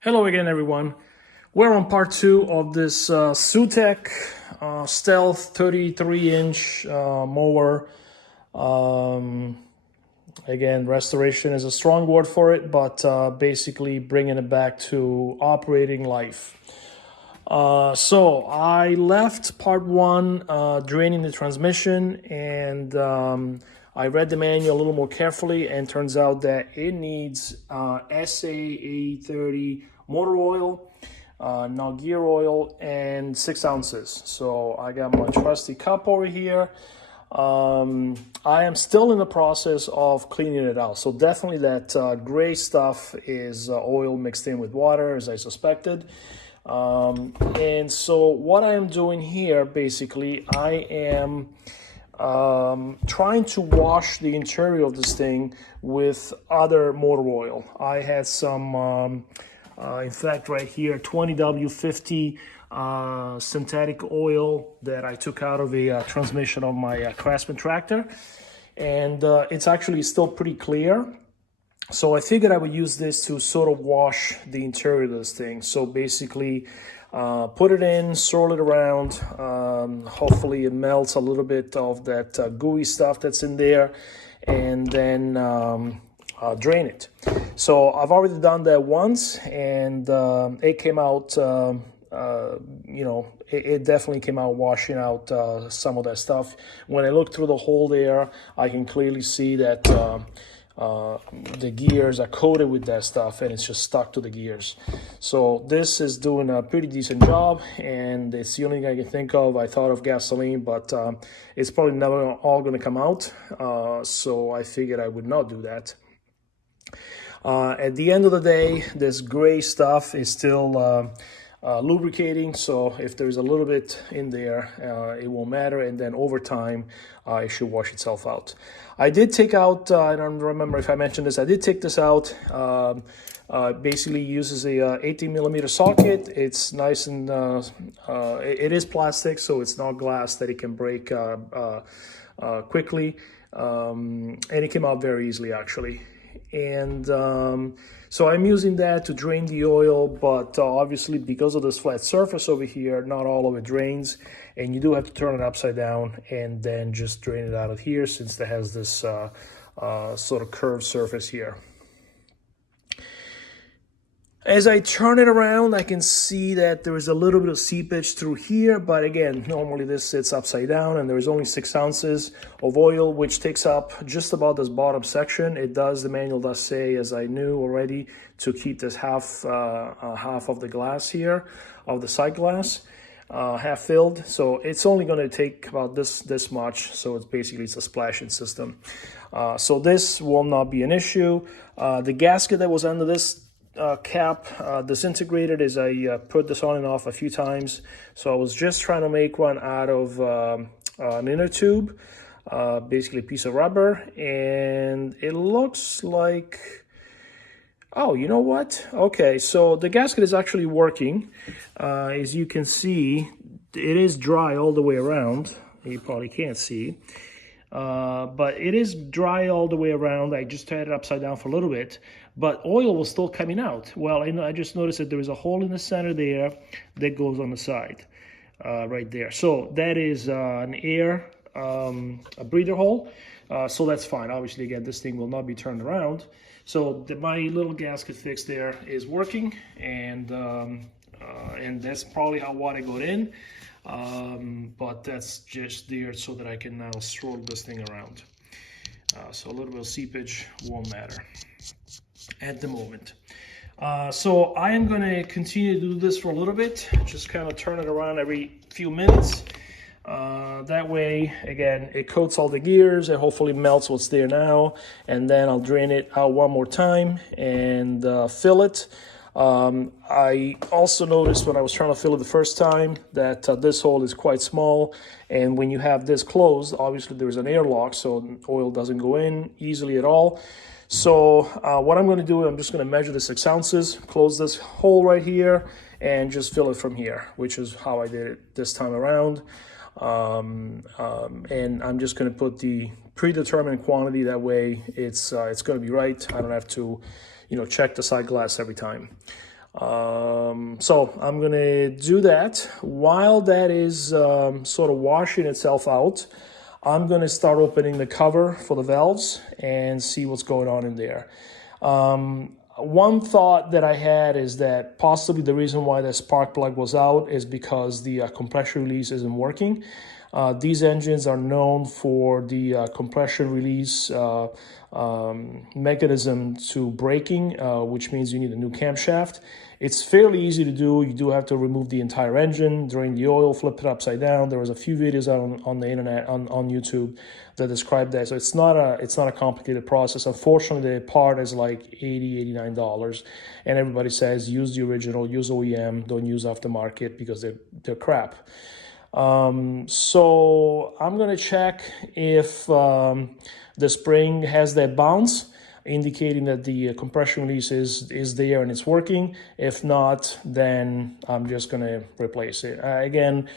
Hello again, everyone. We're on part two of this Sutech Stealth 33-inch mower. Um, Again, restoration is a strong word for it, but basically bringing it back to operating life. So I left part one draining the transmission, and I read the manual a little more carefully, and turns out that it needs SA 30 motor oil, now gear oil, and 6 ounces. So I got my trusty cup over here. I am still in the process of cleaning it out. So definitely that gray stuff is oil mixed in with water, as I suspected. And so what I am doing here, basically, I am trying to wash the interior of this thing with other motor oil. I had some, in fact, right here, 20W50 synthetic oil that I took out of a transmission of my Craftsman tractor. And it's actually still pretty clear. So I figured I would use this to sort of wash the interior of this thing. So basically, put it in, swirl it around. Hopefully it melts a little bit of that gooey stuff that's in there, and then drain it. So I've already done that once, and it came out, it definitely came out washing out some of that stuff. When I look through the hole there, I can clearly see that the gears are coated with that stuff, and it's just stuck to the gears. So this is doing a pretty decent job, and it's the only thing I can think of. I thought of gasoline, but it's probably never all going to come out, so I figured I would not do that. At the end of the day, this gray stuff is still lubricating, so if there's a little bit in there, it won't matter, and then over time it should wash itself out. I did take out, I don't remember if I mentioned this, I did take this out. Basically uses a 18 millimeter socket. It's nice and it is plastic, so it's not glass that it can break quickly, and it came out very easily, actually. And so I'm using that to drain the oil, but obviously because of this flat surface over here, not all of it drains, and you do have to turn it upside down and then just drain it out of here, since it has this sort of curved surface here. As I turn it around, I can see that there is a little bit of seepage through here, but again, normally this sits upside down, and there is only 6 ounces of oil, which takes up just about this bottom section. It does, the manual does say, as I knew already, to keep this half of the glass here, of the side glass, half filled. So it's only going to take about this much, so it's basically a splashing system. So this will not be an issue. The gasket that was under this cap disintegrated as I put this on and off a few times. So I was just trying to make one out of an inner tube, basically a piece of rubber, and it looks like, oh, you know what? Okay, so the gasket is actually working. As you can see, it is dry all the way around. You probably can't see. But it is dry all the way around. I just had it upside down for a little bit, but oil was still coming out. Well, I just noticed that there is a hole in the center there that goes on the side, right there. So that is an air, a breather hole. So that's fine. Obviously, again, this thing will not be turned around. So my little gasket fix there is working, and that's probably how water got in. But that's just there so that I can now swirl this thing around. So a little bit of seepage won't matter at the moment. So I am going to continue to do this for a little bit, just kind of turn it around every few minutes. That way, again, it coats all the gears and hopefully melts what's there now, and then I'll drain it out one more time and fill it. I also noticed when I was trying to fill it the first time that this hole is quite small, and when you have this closed, obviously there's an airlock, so oil doesn't go in easily at all. So what I'm going to do, I'm just going to measure the 6 ounces, close this hole right here, and just fill it from here, which is how I did it this time around. And I'm just going to put the predetermined quantity. That way it's going to be right. I don't have to check the side glass every time. So I'm gonna do that. While that is sort of washing itself out, I'm gonna start opening the cover for the valves and see what's going on in there. One thought that I had is that possibly the reason why the spark plug was out is because the compression release isn't working. These engines are known for the compression release mechanism to braking, which means you need a new camshaft. It's fairly easy to do. You do have to remove the entire engine, drain the oil, flip it upside down. There was a few videos on the internet, on YouTube, that describe that. So it's not a complicated process. Unfortunately, the part is like $80, $89, and everybody says use the original, use OEM, don't use aftermarket because they're crap. So I'm gonna check if the spring has that bounce, indicating that the compression release is there and it's working. If not, then I'm just gonna replace it. Again,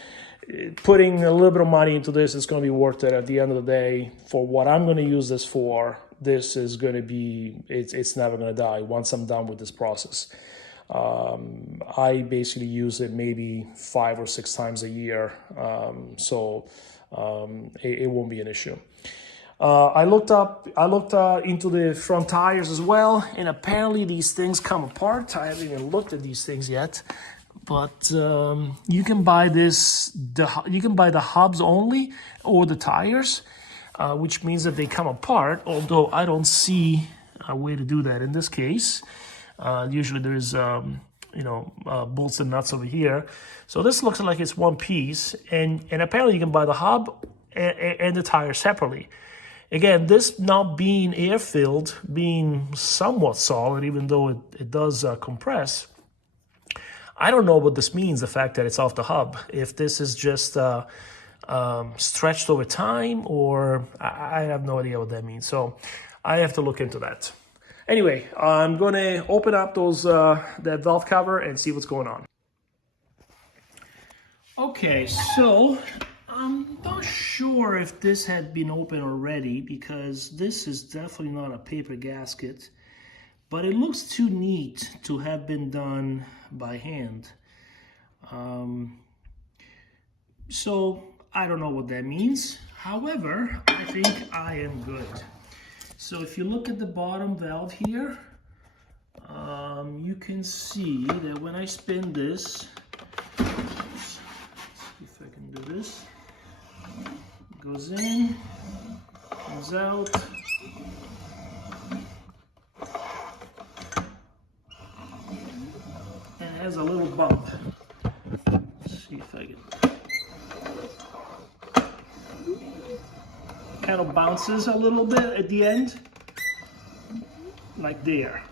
putting a little bit of money into this is gonna be worth it at the end of the day. For what I'm gonna use this for, this is gonna be, it's never gonna die once I'm done with this process. I basically use it maybe 5 or 6 times a year, so it won't be an issue. I looked into the front tires as well, and apparently these things come apart. I haven't even looked at these things yet, but you can buy the hubs only or the tires, which means that they come apart. Although I don't see a way to do that in this case. Usually there's bolts and nuts over here. So this looks like it's one piece, and apparently you can buy the hub and the tire separately. Again, this not being air-filled, being somewhat solid, even though it does compress, I don't know what this means, the fact that it's off the hub. If this is just stretched over time, or I have no idea what that means. So I have to look into that. Anyway, I'm going to open up that valve cover and see what's going on. Okay, so I'm not sure if this had been opened already, because this is definitely not a paper gasket, but it looks too neat to have been done by hand. So I don't know what that means. However, I think I am good. So if you look at the bottom valve here, you can see that when I spin this, let's see if I can do this, it goes in, comes out, and it has a little bump. Let's see if I can, kind of bounces a little bit at the end, like there.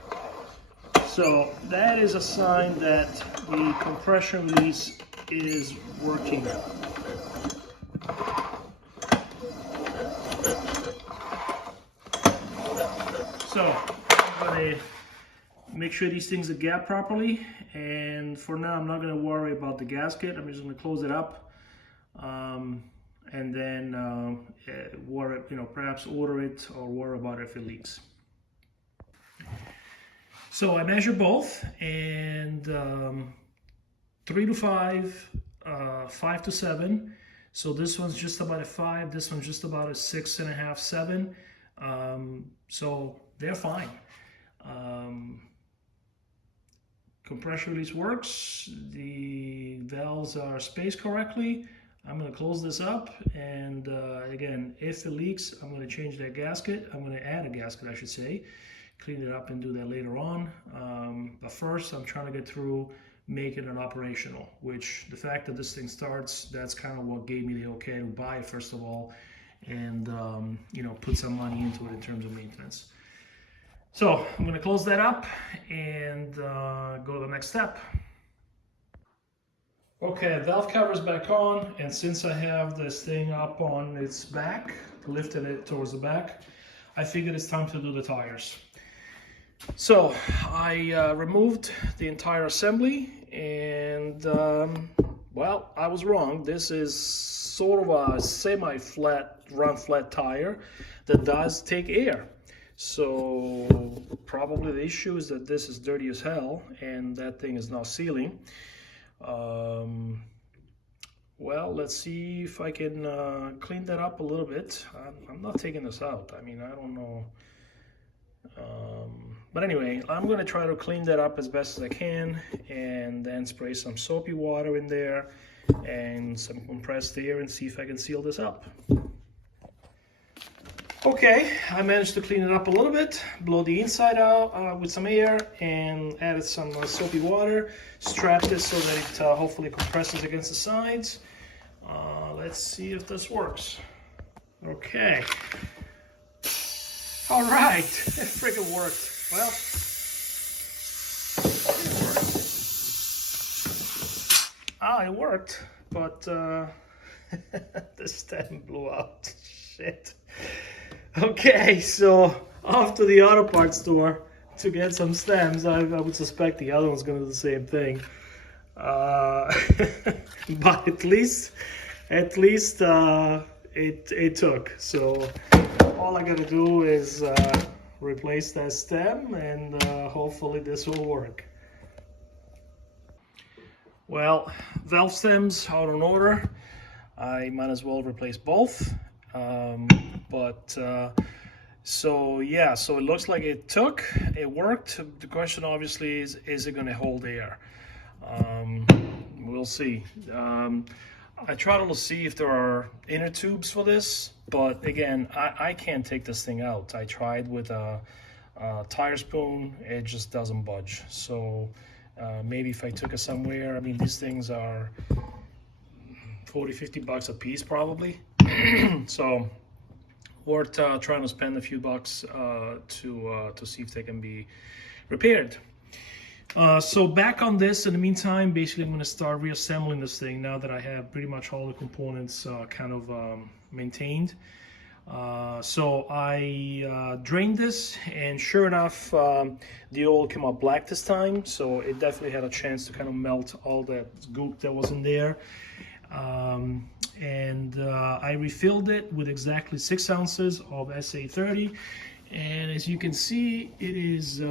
So that is a sign that the compression release is working. So I'm going to make sure these things are gapped properly, and for now I'm not going to worry about the gasket. I'm just going to close it up. And then perhaps order it or worry about it if it leaks. So I measure both, and 3 to 5, 5 to 7. So this one's just about a 5, this one's just about a 6.5, 7. So they're fine. Compression release works, the valves are spaced correctly. I'm going to close this up, and again, if it leaks, I'm going to change that gasket. I'm going to add a gasket, I should say, clean it up and do that later on. But first, I'm trying to get through making it operational, which the fact that this thing starts, that's kind of what gave me the okay to buy it first of all, and put some money into it in terms of maintenance. So I'm going to close that up and go to the next step. Okay, valve cover's back on, and since I have this thing up on its back, lifted it towards the back, I figured it's time to do the tires. So I removed the entire assembly, and well, I was wrong. This is sort of a semi-flat, run flat tire that does take air. So probably the issue is that this is dirty as hell and that thing is not sealing. Well, let's see if I can clean that up a little bit. I'm not taking this out. I mean, I don't know. But anyway, I'm going to try to clean that up as best as I can and then spray some soapy water in there and some compressed air and see if I can seal this up. Okay, I managed to clean it up a little bit, blow the inside out with some air and added some soapy water, strapped it so that it hopefully compresses against the sides. Let's see if this works. Okay. All right, it freaking worked. Well, it worked, but the stem blew out. Shit. Okay, so off to the auto parts store to get some stems. I would suspect the other one's going to do the same thing. But at least it took. So all I got to do is replace that stem and hopefully this will work. Well, valve stems out on order. I might as well replace both. So yeah, so it looks like it worked. The question obviously is it going to hold air? We'll see. I tried to see if there are inner tubes for this, but again, I can't take this thing out. I tried with a tire spoon, it just doesn't budge. So maybe if I took it somewhere, I mean, these things are $40-50 a piece probably. So worth trying to spend a few bucks to see if they can be repaired. So back on this, in the meantime, basically I'm going to start reassembling this thing now that I have pretty much all the components kind of maintained. So I drained this, and sure enough, the oil came out black this time, so it definitely had a chance to kind of melt all that goop that was in there. I refilled it with exactly 6 ounces of SA30, and as you can see, it is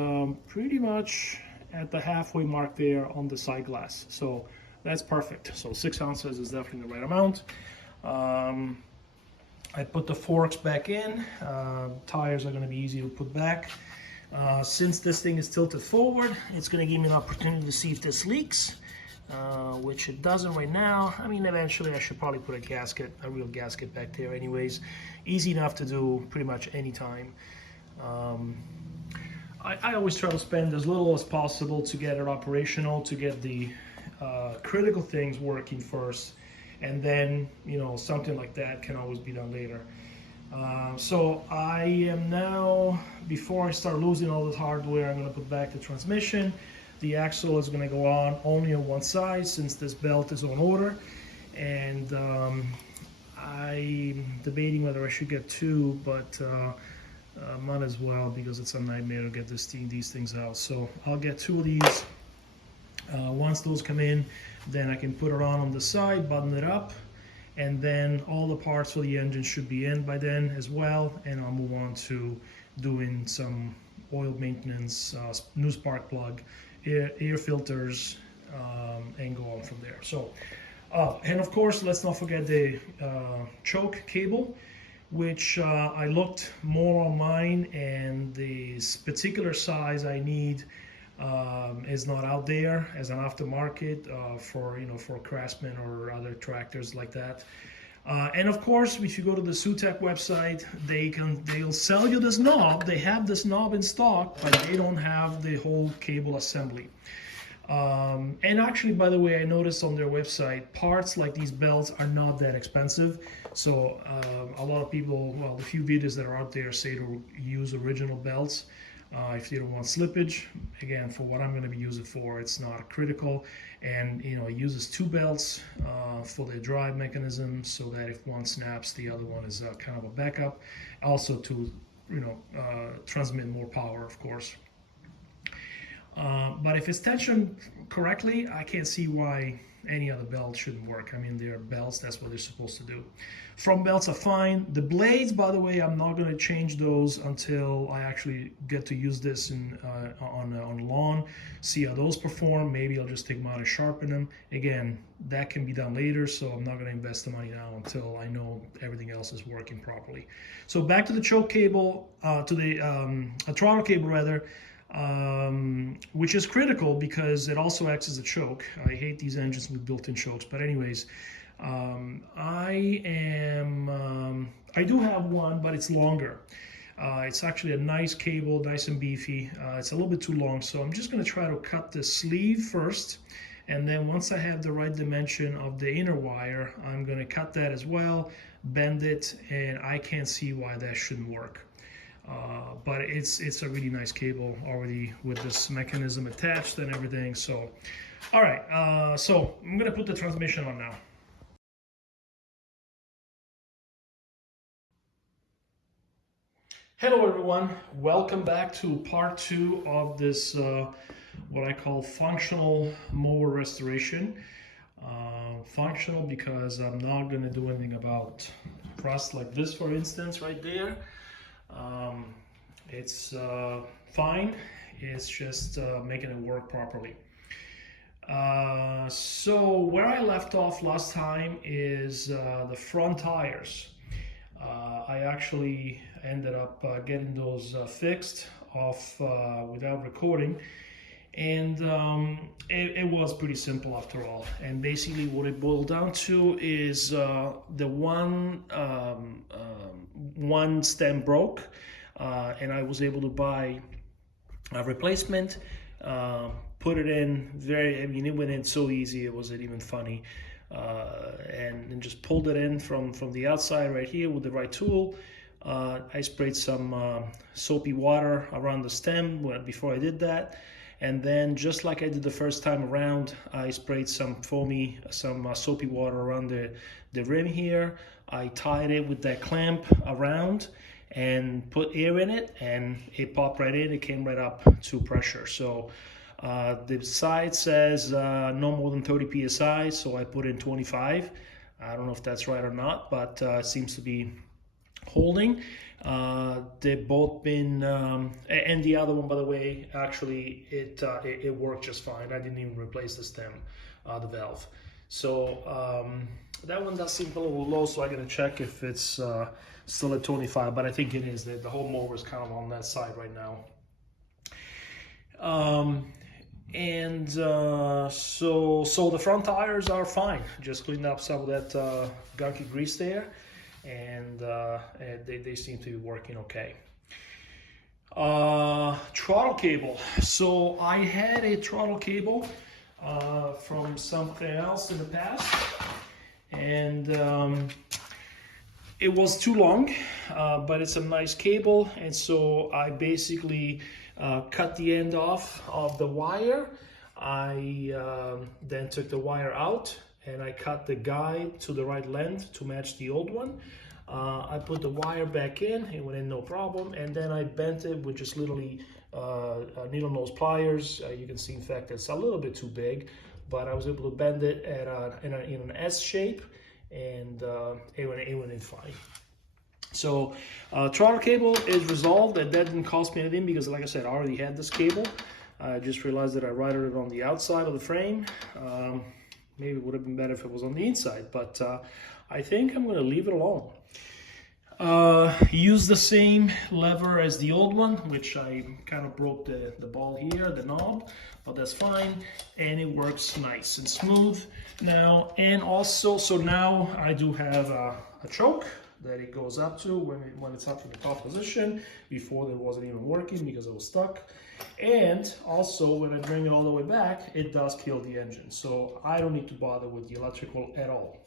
pretty much at the halfway mark there on the side glass, so that's perfect. So 6 ounces is definitely the right amount. I put the forks back in. Tires are going to be easy to put back. Since this thing is tilted forward, it's going to give me an opportunity to see if this leaks, which it doesn't right now. I mean, eventually I should probably put a real gasket back there anyways. Easy enough to do pretty much any time. I always try to spend as little as possible to get it operational, to get the critical things working first, and then, you know, something like that can always be done later. So I am now, before I start losing all this hardware, I'm going to put back the transmission. The axle is going to go on only on one side since this belt is on order, and I'm debating whether I should get 2, but might as well, because it's a nightmare to get these things out. So I'll get 2 of these. Once those come in, then I can put it on the side, button it up, and then all the parts for the engine should be in by then as well, and I'll move on to doing some oil maintenance, new spark plug, air filters, and go on from there. So and of course, let's not forget the choke cable, which I looked more online, and this particular size I need is not out there as an aftermarket for Craftsman or other tractors like that. And of course, if you go to the Sutech website, they'll sell you this knob. They have this knob in stock, but they don't have the whole cable assembly. And actually, by the way, I noticed on their website, parts like these belts are not that expensive. So a lot of people, well, the few videos that are out there say to use original belts if you don't want slippage. Again, for what I'm going to be using for, it's not critical. And it uses 2 belts for the drive mechanism, so that if one snaps, the other one is kind of a backup. Also to transmit more power, of course. But if it's tensioned correctly, I can't see why any other belt shouldn't work. I mean, they're belts, that's what they're supposed to do. Front belts are fine. The blades, by the way, I'm not going to change those until I actually get to use this on lawn, see how those perform. Maybe I'll just take them out and sharpen them. Again, that can be done later, so I'm not going to invest the money now until I know everything else is working properly. So back to the choke cable, to the throttle cable rather, which is critical because it also acts as a choke. I hate these engines with built-in chokes, but anyways, I do have one, but it's longer. It's actually a nice cable, nice and beefy. It's a little bit too long, so I'm just going to try to cut the sleeve first, and then once I have the right dimension of the inner wire, I'm going to cut that as well, bend it, and I can't see why that shouldn't work. But it's a really nice cable already with this mechanism attached and everything. So, all right, so I'm going to put the transmission on now. Hello everyone, welcome back to part 2 of this what I call functional mower restoration. Functional because I'm not going to do anything about rust like this, for instance, right there. It's fine, it's just making it work properly. So where I left off last time is the front tires. I actually ended up getting those fixed off without recording, and it was pretty simple after all. And basically what it boiled down to is the one stem broke, and I was able to buy a replacement, put it in I mean, it went in so easy, it wasn't even funny. And just pulled it in from the outside right here with the right tool. I sprayed some soapy water around the stem before I did that, and then just like I did the first time around, I sprayed some soapy water around the rim here. I tied it with that clamp around and put air in it, and it popped right in. It came right up to pressure. So the side says no more than 30 psi, so I put in 25. I don't know if that's right or not, but it seems to be holding. They've both been, and the other one, by the way, actually it worked just fine. I didn't even replace the stem, the valve. So that one does seem a little low, so I gotta check if it's still at 25, but I think it is. The whole mower is kind of on that side right now. So the front tires are fine. Just cleaned up some of that gunky grease there, and they seem to be working okay. Throttle cable. So I had a throttle cable from something else in the past, and it was too long, but it's a nice cable, and so I basically cut the end off of the wire. I then took the wire out and I cut the guide to the right length to match the old one. I put the wire back in, it went in no problem, and then I bent it with just literally needle nose pliers. You can see, in fact, it's a little bit too big, but I was able to bend it in an S shape, and it went in fine. So throttle cable is resolved, and that didn't cost me anything because, like I said, I already had this cable. I just realized that I routed it on the outside of the frame. Maybe it would have been better if it was on the inside, but I think I'm going to leave it alone. Use the same lever as the old one, which I kind of broke the ball here, the knob, but that's fine, and it works nice and smooth now. And also, so now I do have a choke that it goes up to when it's up in the top position. Before it wasn't even working because it was stuck. And also when I bring it all the way back, it does kill the engine. So I don't need to bother with the electrical at all.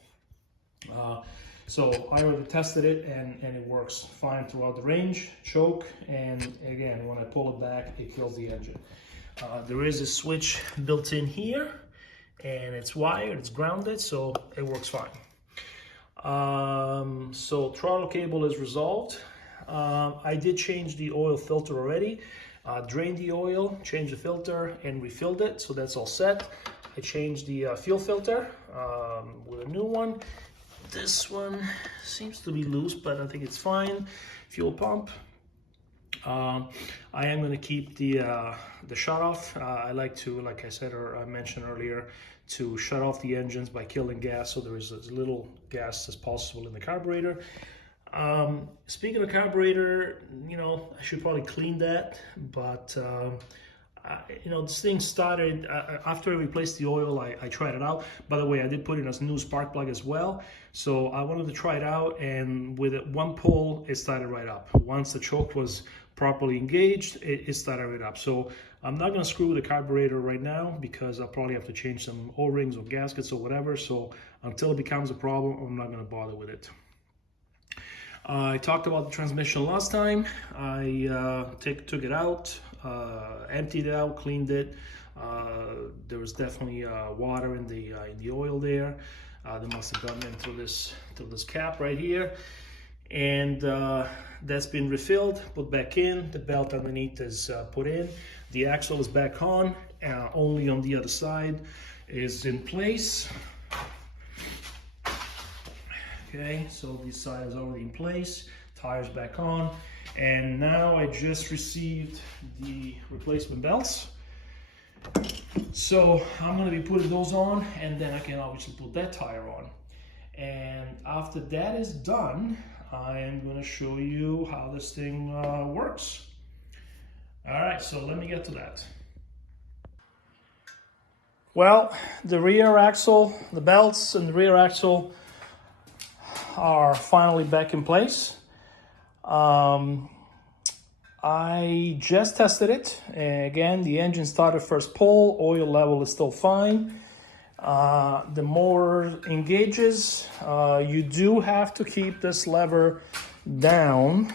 So I already tested it, and it works fine throughout the range, choke, and again, when I pull it back, it kills the engine. There is a switch built in here, and it's wired, it's grounded, so it works fine. So throttle cable is resolved. I did change the oil filter already. Drained the oil, changed the filter, and refilled it, so that's all set. I changed the fuel filter with a new one. This one seems to be loose, but I think it's fine. Fuel pump. I am going to keep the shut off. I like to, like I said, or I mentioned earlier, to shut off the engines by killing gas, so there is as little gas as possible in the carburetor. Speaking of carburetor, you know, I should probably clean that, but you know, this thing started after I replaced the oil. I tried it out. By the way, I did put in a new spark plug as well, so I wanted to try it out, and with one pull it started right up. Once the choke was properly engaged, it started right up. So I'm not going to screw with the carburetor right now, because I'll probably have to change some O-rings or gaskets or whatever. So until it becomes a problem, I'm not going to bother with it. I talked about the transmission last time. I took it out, emptied it out, cleaned it. There was definitely water in the oil there. They must have gotten in through this cap right here, and that's been refilled, put back in. The belt underneath is put in. The axle is back on. Only on the other side is in place. Okay, so this side is already in place, tires back on, and now I just received the replacement belts. So I'm going to be putting those on, and then I can obviously put that tire on. And after that is done, I am going to show you how this thing works. All right, so let me get to that. Well, the rear axle, the belts and the rear axle are finally back in place. I just tested it. Again, the engine started first pull, oil level is still fine. The mower engages. You do have to keep this lever down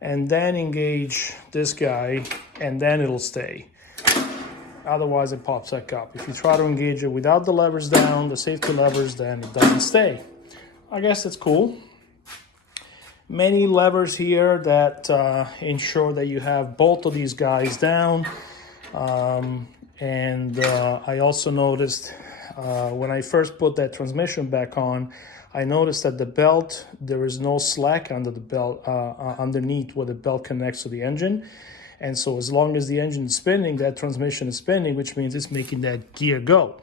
and then engage this guy, and then it'll stay. Otherwise it pops back up. If you try to engage it without the levers down, the safety levers, then it doesn't stay. I guess that's cool. Many levers here that ensure that you have both of these guys down. I also noticed when I first put that transmission back on, I noticed that the belt, there is no slack under the belt, underneath where the belt connects to the engine. And so as long as the engine is spinning, that transmission is spinning, which means it's making that gear go.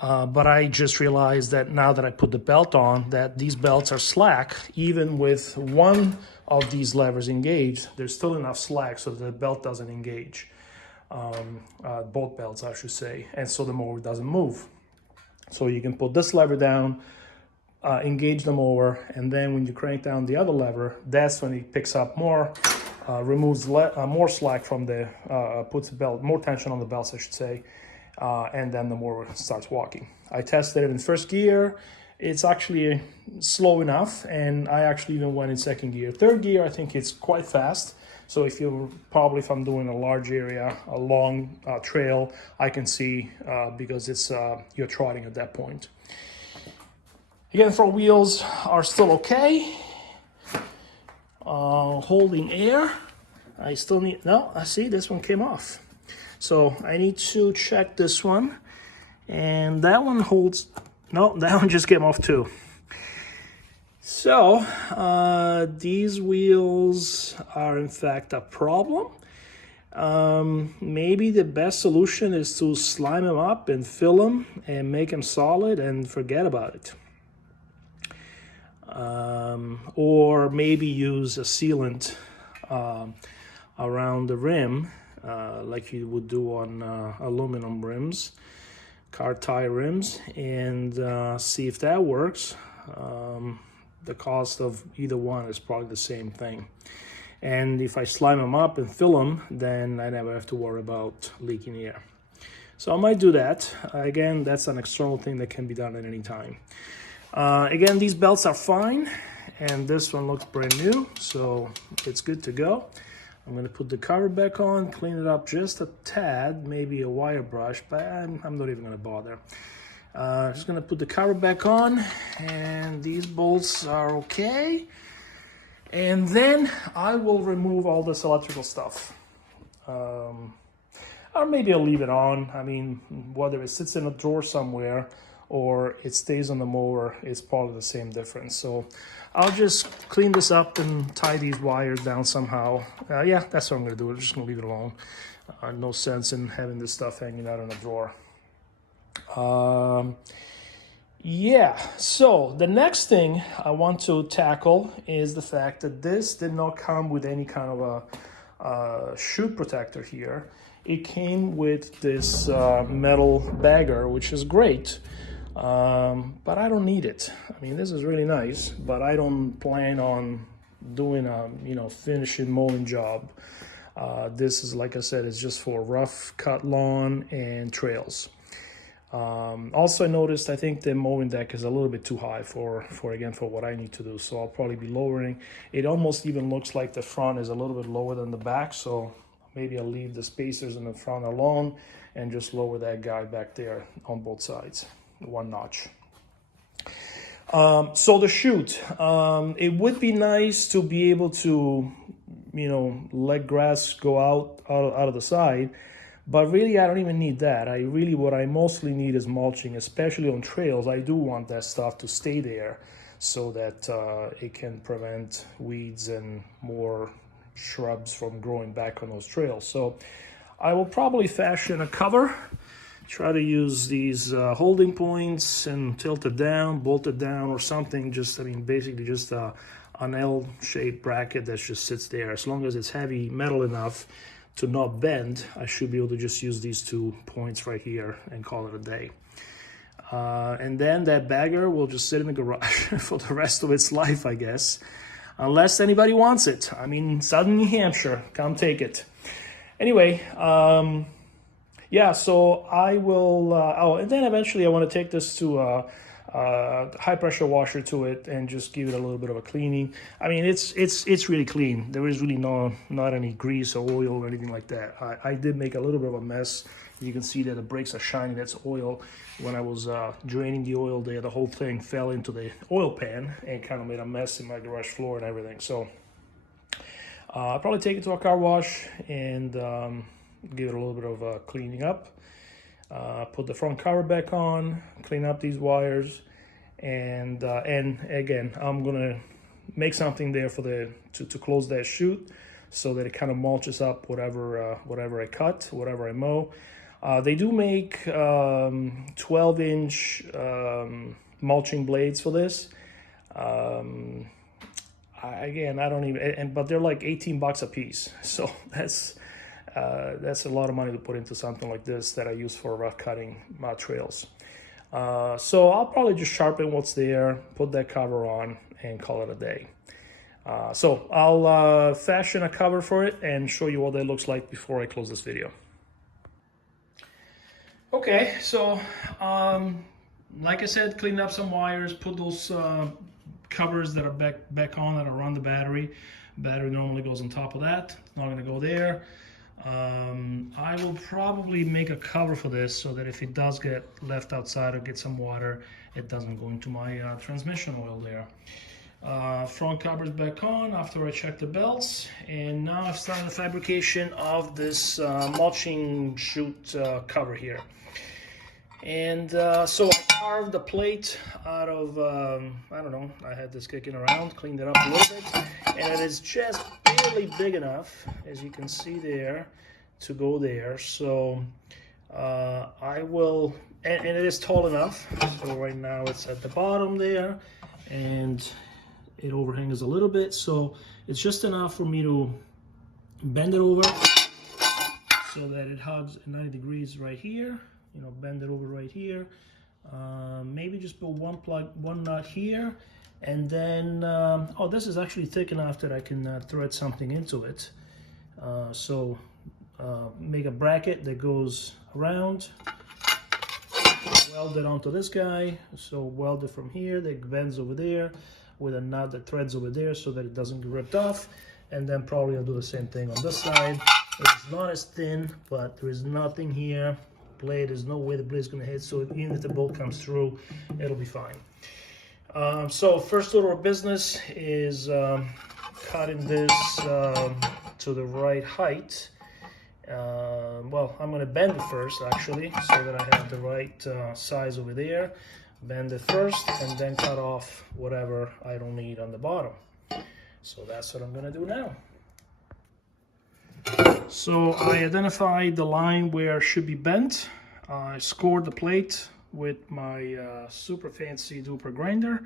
But I just realized that now that I put the belt on, that these belts are slack. Even with one of these levers engaged, there's still enough slack so that the belt doesn't engage. Both belts, I should say. And so the mower doesn't move. So you can put this lever down, engage the mower, and then when you crank down the other lever, that's when it picks up more, removes more slack from the, puts the belt, more tension on the belts, I should say. And then the mower starts walking. I tested it in first gear. It's actually slow enough, and I actually even went in second gear. Third gear, I think it's quite fast. So if I'm doing a large area, a long trail, I can see because it's you're trotting at that point. Again, front wheels are still okay. Holding air. I still need, no, I see this one came off. So I need to check this one, and that one holds, no, that one just came off too. So these wheels are in fact a problem. Maybe the best solution is to slime them up and fill them and make them solid and forget about it. Or maybe use a sealant around the rim, like you would do on aluminum rims, car tire rims, and see if that works. The cost of either one is probably the same thing. And if I slime them up and fill them, then I never have to worry about leaking air. So I might do that. Again, that's an external thing that can be done at any time. Again, these belts are fine, and this one looks brand new, so it's good to go. I'm going to put the cover back on, clean it up just a tad, maybe a wire brush, but I'm not even going to bother. Just going to put the cover back on, and these bolts are okay. And then I will remove all this electrical stuff. or maybe I'll leave it on. I mean, whether it sits in a drawer somewhere or it stays on the mower, it's probably the same difference. So I'll just clean this up and tie these wires down somehow. Yeah, that's what I'm gonna do. I'm just gonna leave it alone. No sense in having this stuff hanging out in a drawer. Yeah, so the next thing I want to tackle is the fact that this did not come with any kind of a chute protector here. It came with this metal bagger, which is great, but I don't need it. I mean, this is really nice, but I don't plan on doing a finishing mowing job. This is, like I said, it's just for rough cut lawn and trails. Also, I noticed, I think the mowing deck is a little bit too high for what I need to do. So I'll probably be lowering. It almost even looks like the front is a little bit lower than the back. So maybe I'll leave the spacers in the front alone and just lower that guy back there on both sides, 1 notch. So the chute, it would be nice to be able to, let grass go out of the side. But really, I don't even need that. What I mostly need is mulching, especially on trails. I do want that stuff to stay there so that it can prevent weeds and more shrubs from growing back on those trails. So I will probably fashion a cover, try to use these holding points and tilt it down, bolt it down or something. Basically just an L-shaped bracket that just sits there. As long as it's heavy metal enough to not bend, I should be able to just use these 2 points right here and call it a day. And then that bagger will just sit in the garage for the rest of its life, I guess, unless anybody wants it. I mean, Southern New Hampshire, come take it. Anyway, yeah, so I will, and then eventually I want to take this to high pressure washer to it and just give it a little bit of a cleaning. I mean, it's really clean. There is really not any grease or oil or anything like that. I did make a little bit of a mess. You can see that the brakes are shiny. That's oil. When I was draining the oil there, the whole thing fell into the oil pan and kind of made a mess in my garage floor and everything. So I'll probably take it to a car wash and give it a little bit of cleaning up. Put the front cover back on, clean up these wires, and again, I'm gonna make something there for to close that chute so that it kind of mulches up whatever I cut, whatever I mow. They do make 12-inch mulching blades for this. Again, I don't even, but they're like $18 a piece, so that's a lot of money to put into something like this that I use for cutting my trails. So I'll probably just sharpen what's there, put that cover on, and call it a day. So I'll fashion a cover for it and show you what that looks like before I close this video. Okay, so like I said, cleaned up some wires, put those covers that are back on that are around the battery. Battery normally goes on top of that. Not going to go there. I will probably make a cover for this so that if it does get left outside or get some water, it doesn't go into my transmission oil there. Front cover's back on after I check the belts, and now I've started the fabrication of this mulching chute cover here. And so I carved the plate out of, I don't know, I had this kicking around, cleaned it up a little bit, and it is just barely big enough, as you can see there, to go there. So I will, and it is tall enough, so right now it's at the bottom there, and it overhangs a little bit, so it's just enough for me to bend it over so that it hugs 90 degrees right here. You know, bend it over right here. Maybe just put one nut here, and then oh, this is actually thick enough that I can thread something into it. So make a bracket that goes around, weld it onto this guy. So weld it from here, that bends over there, with a nut that threads over there so that it doesn't get ripped off. And then probably I'll do the same thing on this side. It's not as thin, but there is nothing here. Blade, there's no way the blade's going to hit, so even if the bolt comes through, it'll be fine. So first order of business is cutting this to the right height, Well, I'm going to bend it first, actually, so that I have the right size over there. Bend it first, and then cut off whatever I don't need on the bottom. So that's what I'm going to do now. So I identified the line where it should be bent. I scored the plate with my super fancy duper grinder,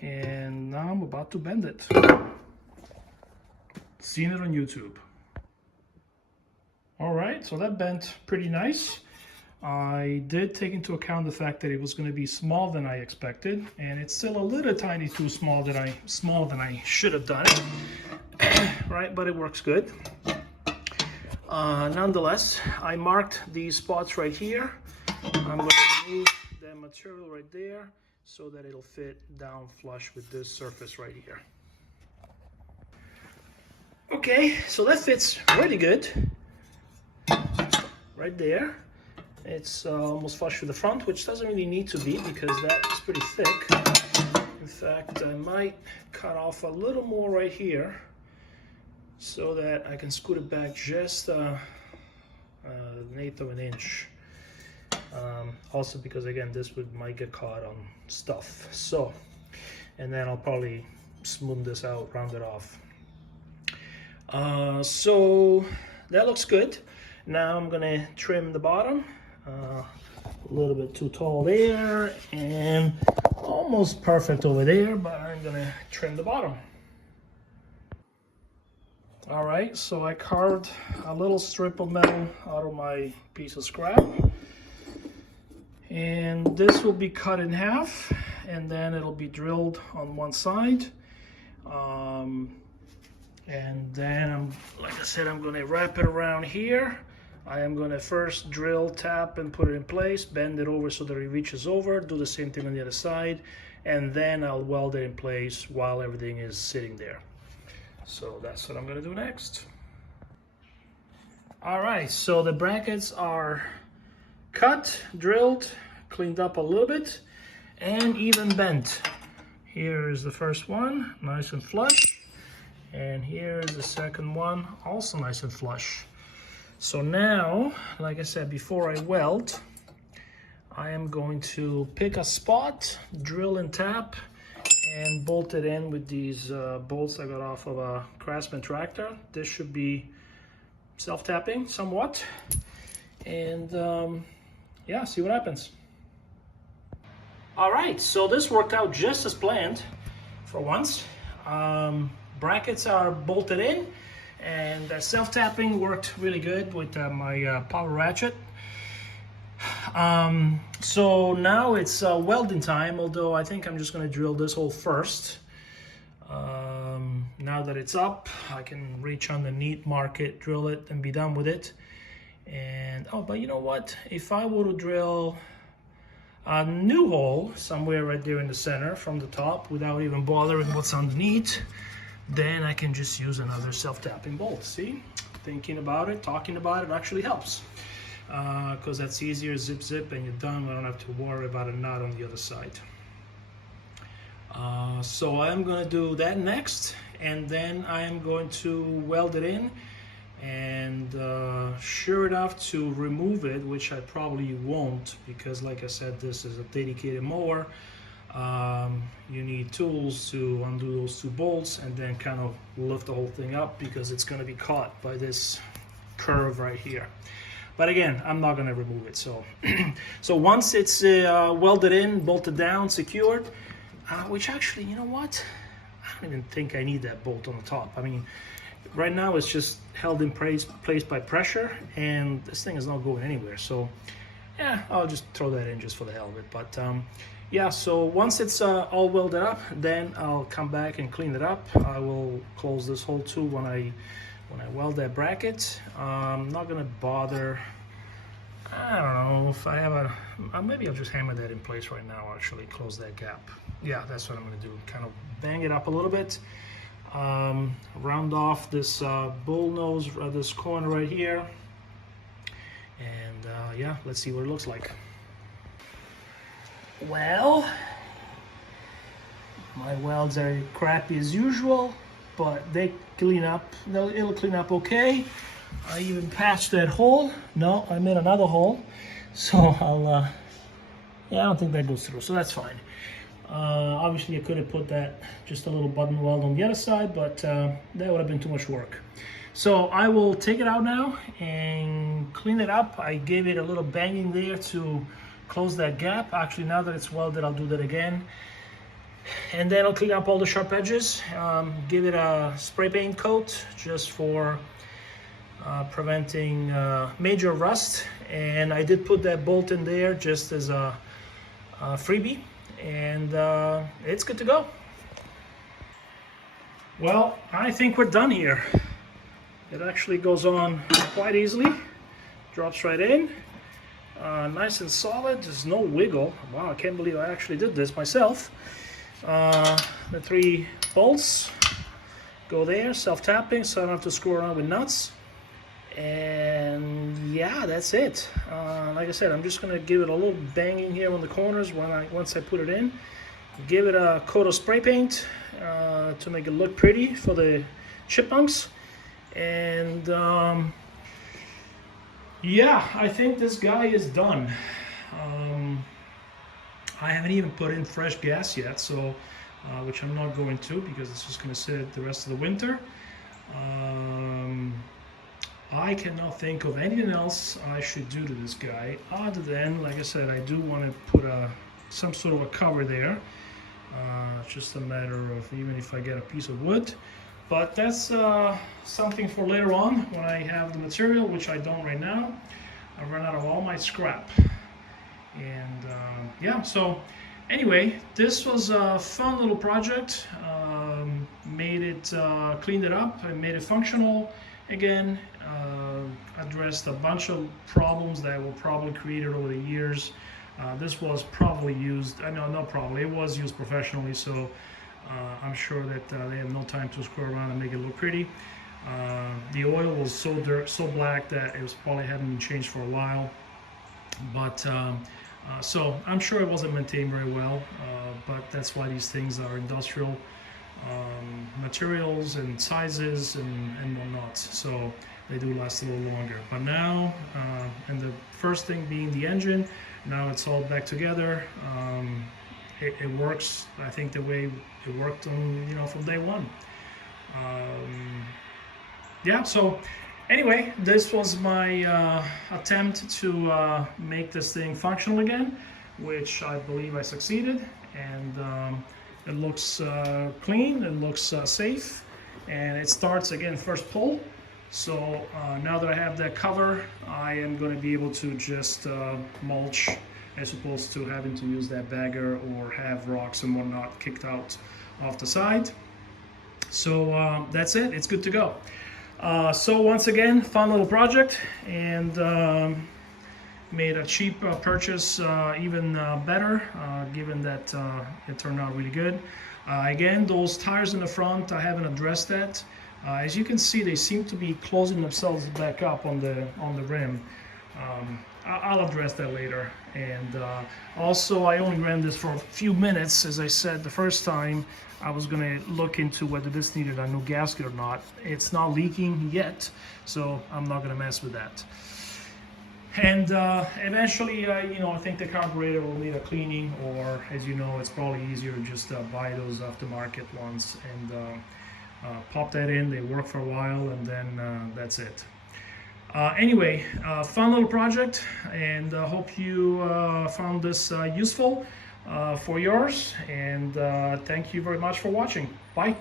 and now I'm about to bend it. Seen it on YouTube. All right, so that bent pretty nice. I did take into account the fact that it was going to be smaller than I expected, and it's still a little tiny too smaller than I should have done it. Right, but it works good. Nonetheless, I marked these spots right here. I'm going to remove that material right there so that it'll fit down flush with this surface right here. Okay, so that fits really good. Right there. It's almost flush with the front, which doesn't really need to be because that's pretty thick. In fact, I might cut off a little more right here so that I can scoot it back just an eighth of an inch. Also because, again, this might get caught on stuff. So, and then I'll probably smooth this out, round it off. So that looks good. Now I'm gonna trim the bottom. A little bit too tall there, and almost perfect over there, but I'm gonna trim the bottom. All right, so I carved a little strip of metal out of my piece of scrap, and this will be cut in half, and then it'll be drilled on one side. And then, like I said, I'm going to wrap it around here. I am going to first drill, tap, and put it in place, bend it over so that it reaches over, do the same thing on the other side, and then I'll weld it in place while everything is sitting there. So that's what I'm going to do next. All right, so the brackets are cut, drilled, cleaned up a little bit, and even bent. Here is the first one, nice and flush. And here is the second one, also nice and flush. So now, like I said, before I weld, I am going to pick a spot, drill and tap, and bolt it in with these bolts I got off of a Craftsman tractor. This should be self-tapping somewhat. And yeah, see what happens. All right, so this worked out just as planned for once. Brackets are bolted in, and the self-tapping worked really good with my power ratchet. So now it's welding time, although I think I'm just going to drill this hole first. Now that it's up, I can reach underneath, mark it, drill it, and be done with it. And oh, but you know what? If I were to drill a new hole somewhere right there in the center from the top without even bothering what's underneath, then I can just use another self-tapping bolt. See, thinking about it, talking about it actually helps, because that's easier, zip zip, and you're done. I don't have to worry about a knot on the other side. So I'm going to do that next, and then I am going to weld it in, and sure enough, to remove it, which I probably won't, because like I said, this is a dedicated mower. You need tools to undo those two bolts and then kind of lift the whole thing up, because it's going to be caught by this curve right here. But again, I'm not going to remove it. So so once it's welded in, bolted down, secured, which actually, you know what, I don't even think I need that bolt on the top. I mean, right now it's just held in place by pressure, and this thing is not going anywhere. So yeah, I'll just throw that in just for the hell of it. But yeah, so once it's all welded up, then I'll come back and clean it up. I will close this hole too when I weld that bracket. I'm not gonna bother. I don't know if I have maybe I'll just hammer that in place right now. Actually, close that gap. Yeah, that's what I'm gonna do. Kind of bang it up a little bit. Round off this bull nose, this corner right here, and yeah, let's see what it looks like. Well, my welds are crappy as usual, but they clean up. It'll clean up okay. I even patched that hole. No, I made another hole. So I'll, yeah, I don't think that goes through, so that's fine. Obviously I could have put that, just a little button weld on the other side, but that would have been too much work. So I will take it out now and clean it up. I gave it a little banging there to close that gap. Actually, now that it's welded, I'll do that again. And then I'll clean up all the sharp edges, give it a spray paint coat just for preventing major rust. And I did put that bolt in there just as a freebie, and it's good to go. Well, I think we're done here. It actually goes on quite easily, drops right in, nice and solid, there's no wiggle. Wow, I can't believe I actually did this myself. The 3 bolts go there, self-tapping, so I don't have to screw around with nuts. And yeah, that's it. Like I said, I'm just gonna give it a little banging here on the corners once I put it in. Give it a coat of spray paint to make it look pretty for the chipmunks. And yeah, I think this guy is done. I haven't even put in fresh gas yet, so which I'm not going to, because it's just going to sit the rest of the winter. I cannot think of anything else I should do to this guy other than, like I said, I do want to put some sort of a cover there. It's just a matter of even if I get a piece of wood. But that's something for later on when I have the material, which I don't right now. I run out of all my scrap. And yeah, so anyway, this was a fun little project. Cleaned it up, I made it functional again, addressed a bunch of problems that were probably created over the years. This was probably used, I know, not probably, it was used professionally, so I'm sure that they have no time to screw around and make it look pretty. The oil was so black that it was probably hadn't been changed for a while. But so I'm sure it wasn't maintained very well. But that's why these things are industrial materials and sizes and whatnot. So they do last a little longer. But now, and the first thing being the engine, now it's all back together. It works, I think, the way it worked on, from day one. Yeah, so anyway, this was my attempt to make this thing functional again, which I believe I succeeded. And it looks clean, it looks safe, and it starts again first pull. So now that I have that cover, I am going to be able to just mulch, as opposed to having to use that bagger or have rocks and whatnot kicked out off the side. So that's it, it's good to go. So once again, fun little project, and made a cheap purchase even better, given that it turned out really good. Again, those tires in the front, I haven't addressed that. As you can see, they seem to be closing themselves back up on the rim. I'll address that later. And also, I only ran this for a few minutes. As I said the first time, I was going to look into whether this needed a new gasket or not. It's not leaking yet, so I'm not going to mess with that. And eventually, I think the carburetor will need a cleaning, or as you know, it's probably easier to just buy those aftermarket ones and pop that in. They work for a while, and then that's it. Anyway, fun little project, and hope you found this useful for yours, and thank you very much for watching. Bye.